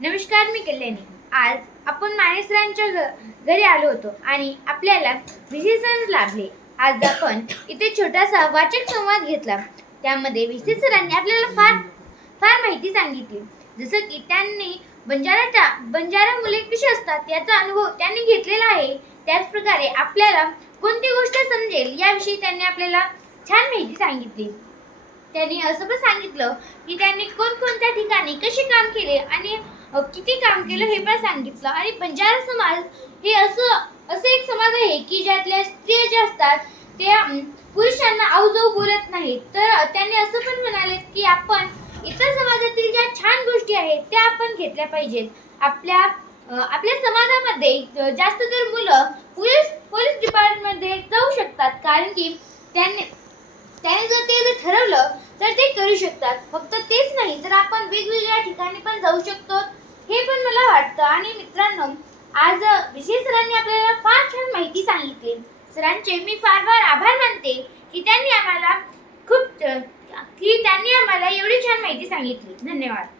नमस्कार मी कल्याणी. आज आपण मानेसरांच्या घ घरी आलो होतो आणि आपल्याला विजेसर लाभले. आज आपण इथे छोटासा वाचक संवाद घेतला. त्यामध्ये विजेसरांनी आपल्याला फार फार माहिती सांगितली. जसं की त्यांनी बंजाराच्या बंजारा मुले कशी असतात याचा अनुभव त्यांनी घेतलेला आहे. त्याच प्रकारे आपल्याला कोणती गोष्ट समजेल याविषयी त्यांनी आपल्याला छान माहिती सांगितली. त्यांनी असं पण सांगितलं की त्यांनी कोणकोणत्या ठिकाणी कसे काम केले आणि किती काम केलं हे पण सांगितलं. आणि बंजारा समाज हे असं असं एक समाज आहे की ज्यातल्या स्त्रिया ज्या असतात त्या पुरुषांना आऊजाऊ बोलत नाहीत. तर त्यांनी असं पण म्हणाले की आपण इतर समाजातील ज्या छान गोष्टी आहेत त्या आपण घेतल्या पाहिजेत. आपल्या आपल्या समाजामध्ये जास्त तर मुलं पोलीस पोलीस डिपार्टमेंटमध्ये जाऊ शकतात. कारण की त्यांनी त्याने जर ते जर ठरवलं तर ते करू शकतात. फक्त तेच नाही तर आपण वेगवेगळ्या ठिकाणी पण जाऊ शकतो. हे पण मला वाटतं. आणि मित्रांनो आज विशेष सरांनी आपल्याला फार छान माहिती सांगितली. सरांचे मी फार फार आभार मानते की त्यांनी आम्हाला खूप की त्यांनी आम्हाला एवढी छान माहिती सांगितली. धन्यवाद.